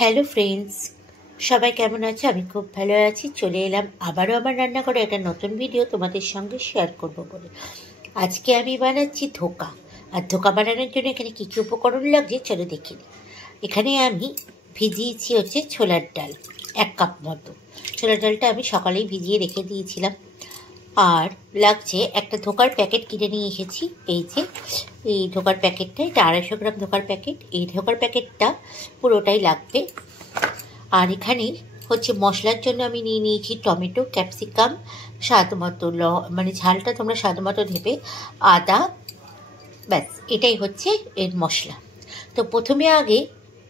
Hello friends, সবাই কেমন আছে? আমি খুব ভালো আছি। চলে এলাম আবারও আমার রান্না করে একটা নতুন ভিডিও তোমাদের সঙ্গে শেয়ার করব বলে। আজকে আমি বানাচ্ছি ধোকা। আর ধোকা বানানোর জন্য এখানে কী কী উপকরণ লাগছে চলো দেখে নিই। এখানে আমি ভিজিয়েছি হচ্ছে ছোলার ডাল 1 কাপ মতো। ছোলার ডালটা আমি সকালেই ভিজিয়ে রেখে দিয়েছিলাম। আর লাগছে একটা ধোকার প্যাকেট কিনে নিয়ে এসেছি। এই যে এই ধোকার প্যাকেটটা, এটা 250 গ্রাম ধোকার প্যাকেট। এই ধোকার প্যাকেটটা পুরোটাই লাগবে। আর এখানে হচ্ছে মশলার জন্য আমি নিয়ে নিয়েছি টমেটো, ক্যাপসিকাম, স্বাদ মতো মানে ঝালটা তোমরা স্বাদ মতো দেবে, আদা, ব্যাস এটাই হচ্ছে এর মশলা। তো প্রথমে আগে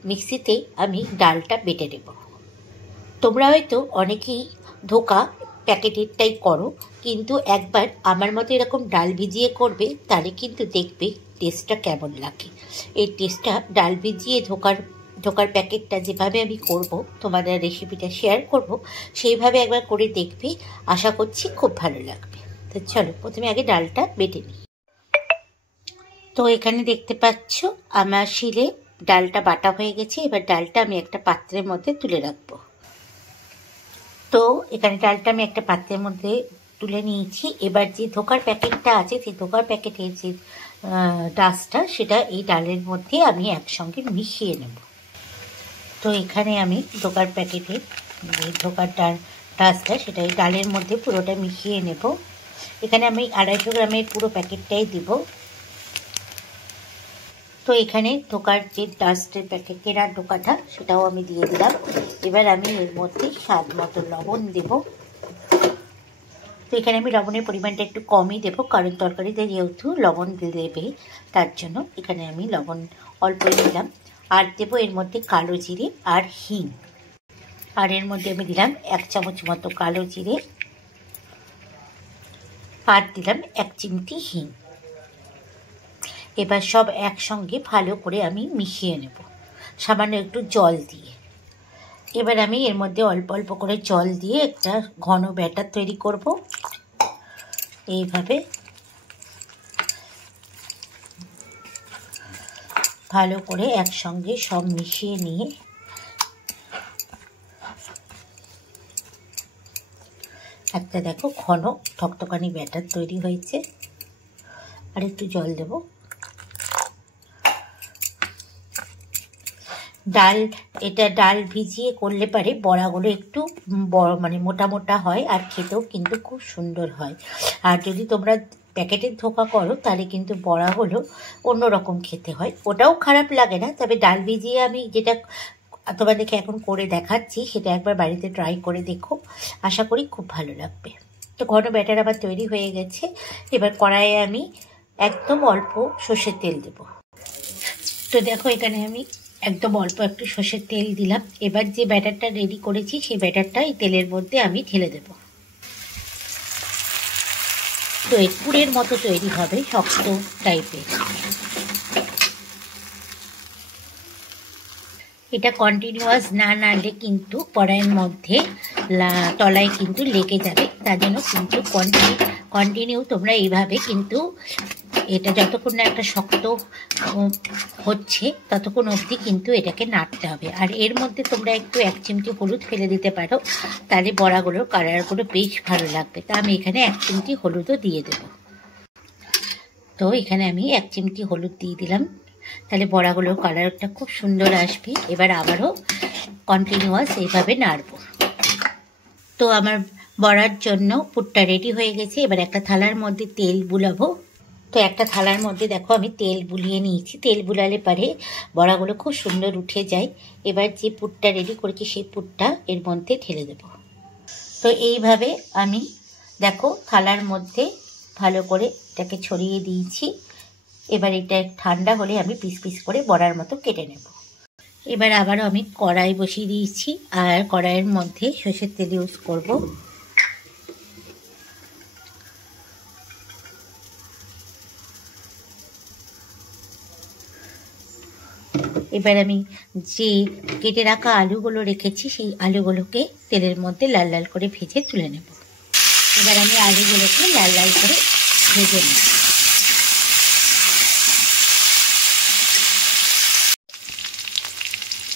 মিক্সিতে আমি ডালটা বেটে নেব। তোমরা হয়তো অনেকেই ধোকা প্যাকেটেরটাই করো, কিন্তু একবার আমার মতো এরকম ডাল ভিজিয়ে করবে, তাহলে কিন্তু দেখবে টেস্টটা কেমন লাগে। এই টেস্টটা ডাল ভিজিয়ে ধোকার প্যাকেটটা যেভাবে আমি করব, তোমাদের রেসিপিটা শেয়ার করব, সেইভাবে একবার করে দেখবে। আশা করছি খুব ভালো লাগবে। তো চলো প্রথমে আগে ডালটা বেটে নিই। তো এখানে দেখতে পাচ্ছ আমার শিলে ডালটা বাটা হয়ে গেছে। এবার ডালটা আমি একটা পাত্রের মধ্যে তুলে রাখবো। তো এখানে ডালটা আমি একটা পাত্রের মধ্যে তুলে নিয়েছি। এবার যে ধোকার প্যাকেটটা আছে, সেই ধোকার প্যাকেটের যে ডাস্টটা, সেটা এই ডালের মধ্যে আমি একসঙ্গে মিশিয়ে নেব। তো এখানে আমি ধোকার প্যাকেটের যে ধোকার ডাস্টটা, সেটা এই ডালের মধ্যে পুরোটা মিশিয়ে নেব। এখানে আমি 250 গ্রামের পুরো প্যাকেটটাই দিব। তো এখানে ধোকার যে ডাস্টের প্যাকেট কেনার ধোকাটা, সেটাও আমি দিয়ে দিলাম। এবার আমি এর মধ্যে স্বাদ মতো লবণ দেব। তো এখানে আমি লবণের পরিমাণটা একটু কমই দেবো, কারণ তরকারিতে যেহেতু লবণ দেবে, তার জন্য এখানে আমি লবণ অল্পই দিলাম। আর দেবো এর মধ্যে কালো জিরে আর হিং। আর এর মধ্যে আমি দিলাম 1 চামচ মতো কালো জিরে, আর দিলাম 1 চিমটি হিং। এবার সব একসঙ্গে ভালো করে আমি মিশিয়ে নেব সামান্য একটু জল দিয়ে। এবার আমি এর মধ্যে অল্প অল্প করে জল দিয়ে একটা ঘন ব্যাটার তৈরি করব। এইভাবে ভালো করে একসঙ্গে সব মিশিয়ে নিয়ে একটা দেখো ঘন থকথকানি ব্যাটার তৈরি হয়েছে। আর একটু জল দেব। ডাল ভিজিয়ে করলে পারে বড়াগুলো একটু বড় মানে মোটা মোটা হয়, আর খেতেও কিন্তু খুব সুন্দর হয়। আর যদি তোমরা প্যাকেটের ধোকা করো, তাহলে কিন্তু বড়াগুলো অন্যরকম খেতে হয়। ওটাও খারাপ লাগে না, তবে ডাল ভিজিয়ে আমি যেটা তোমাদেরকে এখন করে দেখাচ্ছি, সেটা একবার বাড়িতে ট্রাই করে দেখো। আশা করি খুব ভালো লাগবে। তো ঘন ব্যাটার আবার তৈরি হয়ে গেছে। এবার কড়াইয়ে আমি একদম অল্প সর্ষের তেল দেব। তো দেখো এখানে আমি একদম অল্প একটু সর্ষের তেল দিলাম। এবার যে ব্যাটারটা রেডি করেছি, সেই ব্যাটারটা এই তেলের মধ্যে আমি ঢেলে দেব। তো এই পুরের মতো তৈরি হবে, শক্ত টাইপের। এটা কন্টিনিউয়াস না নাড়লে কিন্তু কড়াইয়ের মধ্যে তলায় কিন্তু লেগে যাবে। তার জন্য কিন্তু কন্টিনিউ তোমরা এইভাবে কিন্তু এটা যতক্ষণ না একটা শক্ত হচ্ছে, ততক্ষণ অবধি কিন্তু এটাকে নাড়তে হবে। আর এর মধ্যে তোমরা একটু 1 চিমটি হলুদ ফেলে দিতে পারো, তাহলে বড়াগুলোর কালারগুলো বেশ ভালো লাগবে। তা আমি এখানে 1 চিমটি হলুদও দিয়ে দেব। তো এখানে আমি 1 চিমটি হলুদ দিয়ে দিলাম, তাহলে বড়াগুলোর কালারটা খুব সুন্দর আসবে। এবার আবারও কন্টিনিউয়াস এইভাবে নাড়ব। তো আমার বড়ার জন্য পুরটা রেডি হয়ে গেছে। এবার একটা থালার মধ্যে তেল বুলাবো। তো একটা থালার মধ্যে দেখো আমি তেল বুলিয়ে নিয়েছি। তেল বুলালে পারে বড়াগুলো খুব সুন্দর উঠে যায়। এবার যে পুরটা রেডি করেছি, সেই পুরটা এর মধ্যে ঢেলে দেব। তো এইভাবে আমি দেখো থালার মধ্যে ভালো করে এটাকে ছড়িয়ে দিয়েছি। এবার এটা ঠান্ডা হলে আমি পিস পিস করে বড়ার মতো কেটে নেব। এবার আবারও আমি কড়াই বসিয়ে দিয়েছি, আর কড়াইয়ের মধ্যে সর্ষের তেল ইউজ করব। এবার আমি যে কেটে রাখা আলুগুলো রেখেছি, সেই আলুগুলোকে তেলের মধ্যে লাল লাল করে ভেজে তুলে নেব। এবার আমি আলুগুলোকে লাল লাল করে ভেজে নেব।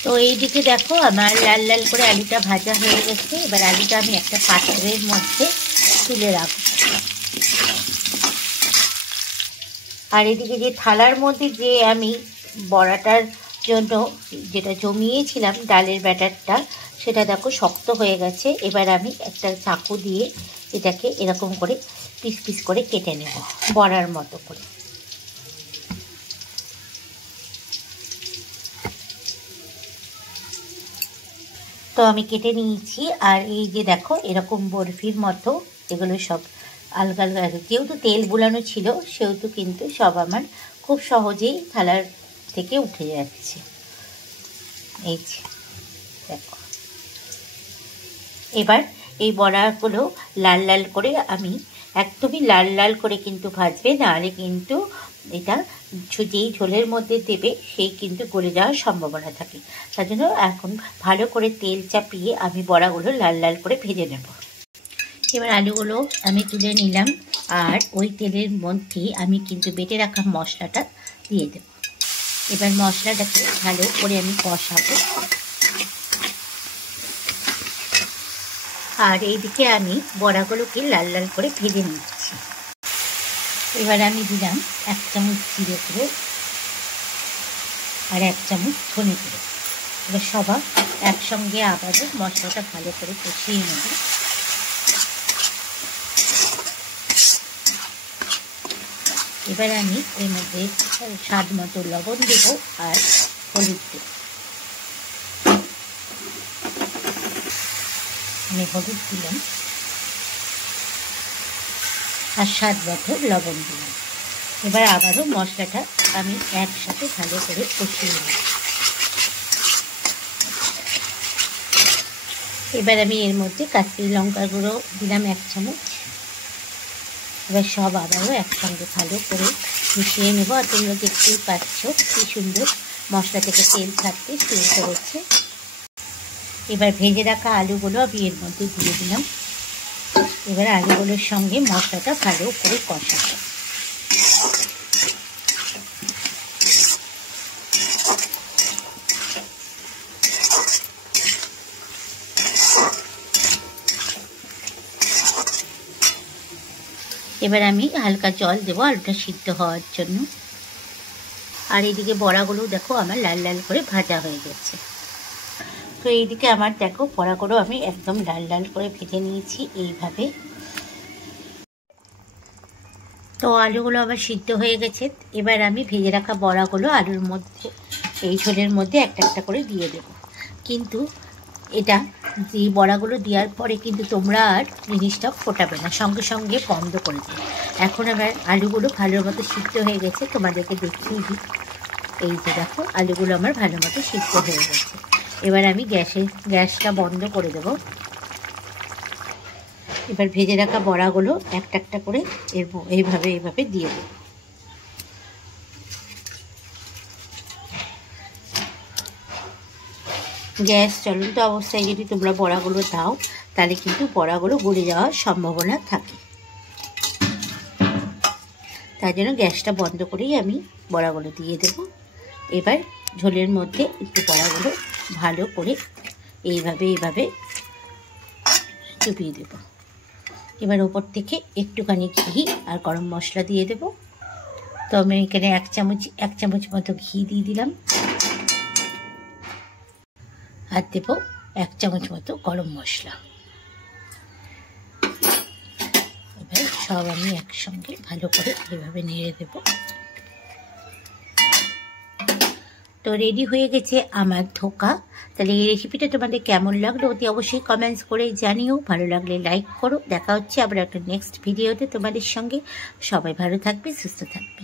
তো এইদিকে দেখো আমার লাল লাল করে আলুটা ভাজা হয়ে গেছে। এবার আলুটা আমি একটা পাত্রের মধ্যে তুলে রাখবো। আর এদিকে যে থালার মধ্যে যে আমি বড়াটার জন্য যেটা জমিয়েছিলাম ডালের ব্যাটারটা, সেটা দেখো শক্ত হয়ে গেছে। এবার আমি একটা চাকু দিয়ে এটাকে এরকম করে পিস পিস করে কেটে নেব, বড়ার মতো করে। তো আমি কেটে নিয়েছি। আর এই যে দেখো এরকম বরফির মতো এগুলো সব আলগা আলগা, যেহেতু তেল বুলানো ছিল সেহেতু কিন্তু সব আমার খুব সহজেই থালার থেকে উঠে যাচ্ছে। এই যে দেখো, এবার এই বড়াগুলো লাল লাল করে আমি একদমই লাল লাল করে কিন্তু ভাজবে, নাহলে কিন্তু এটা যেই ঝোলের মধ্যে দেবে সেই কিন্তু গলে যাওয়ার সম্ভাবনা থাকে। তার জন্য এখন ভালো করে তেল চাপিয়ে আমি বড়াগুলো লাল লাল করে ভেজে নেব। এবার আলুগুলো আমি তুলে নিলাম, আর ওই তেলের মধ্যে আমি কিন্তু বেটে রাখা মশলাটা দিয়ে দেব। এবার মশলাটাকে ভালো করে আমি কষাবো। আর এইদিকে আমি বড়াগুলোকে লাল লাল করে ভেজে নিচ্ছি। এবার আমি দিলাম 1 চামচ জিরে গুঁড়ো আর 1 চামচ ধনে গুঁড়ো। এবার সবার একসঙ্গে আবারও মশলাটা ভালো করে কষিয়ে নেব। এবার আমি এর মধ্যে স্বাদ মতো লবণ দেব আর হলুদ দেব। আমি হলুদ দিলাম আর স্বাদ মতো লবণ দিলাম। এবার আবারও মশলাটা আমি একসাথে ভালো করে কষিয়ে নেব। এবার আমি এর মধ্যে কাশ্মীরি লঙ্কার গুঁড়ো দিলাম 1 চামচ। এবার সব আবারও একসঙ্গে ভালো করে মিশিয়ে নেব। আর তোমরা দেখতেই পাচ্ছ কি সুন্দর মশলা থেকে তেল ছাড়তে শুরু করেছে। এবার ভেজে রাখা আলুগুলো আমি এর মধ্যে দিয়ে দিলাম। এবার আলুগুলোর সঙ্গে মশলাটা ভালো করে কষাবো। এবার আমি হালকা জল দেবো আলুটা সিদ্ধ হওয়ার জন্য। আর এইদিকে বড়াগুলো দেখো আমার লাল লাল করে ভাজা হয়ে গেছে। তো এইদিকে আমার দেখো বড়াগুলো আমি একদম লাল লাল করে ভেজে নিয়েছি এইভাবে। তো আলুগুলো আবার সিদ্ধ হয়ে গেছে। এবার আমি ভেজে রাখা বড়াগুলো আলুর মধ্যে, এই ঝোলের মধ্যে একটা একটা করে দিয়ে দেব। কিন্তু এটা এই বড়াগুলো দেওয়ার পরে কিন্তু তোমরা আর জিনিসটা ফোটাবে না, সঙ্গে সঙ্গে বন্ধ করে দেবে। এখন আবার আলুগুলো ভালো মতো সিদ্ধ হয়ে গেছে, তোমাদেরকে দেখিয়ে দিই। এই যে দেখো আলুগুলো আমার ভালো মতো সিদ্ধ হয়ে গেছে। এবার আমি গ্যাসটা বন্ধ করে দেব। এবার ভেজে রাখা বড়াগুলো একটা একটা করে এইভাবে দিয়ে দেব। গ্যাস চলন্ত অবস্থায় যদি তোমরা বড়াগুলো দাও তাহলে কিন্তু বড়াগুলো গলে যাওয়ার সম্ভাবনা থাকে। তার জন্য গ্যাসটা বন্ধ করেই আমি বড়াগুলো দিয়ে দেব। এবার ঝোলের মধ্যে একটু বড়াগুলো ভালো করে এইভাবে চুপিয়ে দেব। এবার ওপর থেকে একটুখানি ঘি আর গরম মশলা দিয়ে দেব। তো আমি এখানে 1 চামচ মতো ঘি দিয়ে দিলাম, আর দেব 1 চামচ মতো গরম মশলা। এবার সব আমি একসঙ্গে ভালো করে এভাবে নেড়ে দেব। তো রেডি হয়ে গেছে আমার ধোকা। তাহলে এই রেসিপিটা তোমাদের কেমন লাগলো অতি অবশ্যই কমেন্টস করে জানিও। ভালো লাগলে লাইক করো। দেখা হচ্ছে আবার একটা নেক্সট ভিডিওতে তোমাদের সঙ্গে। সবাই ভালো থাকবে, সুস্থ থাকবে।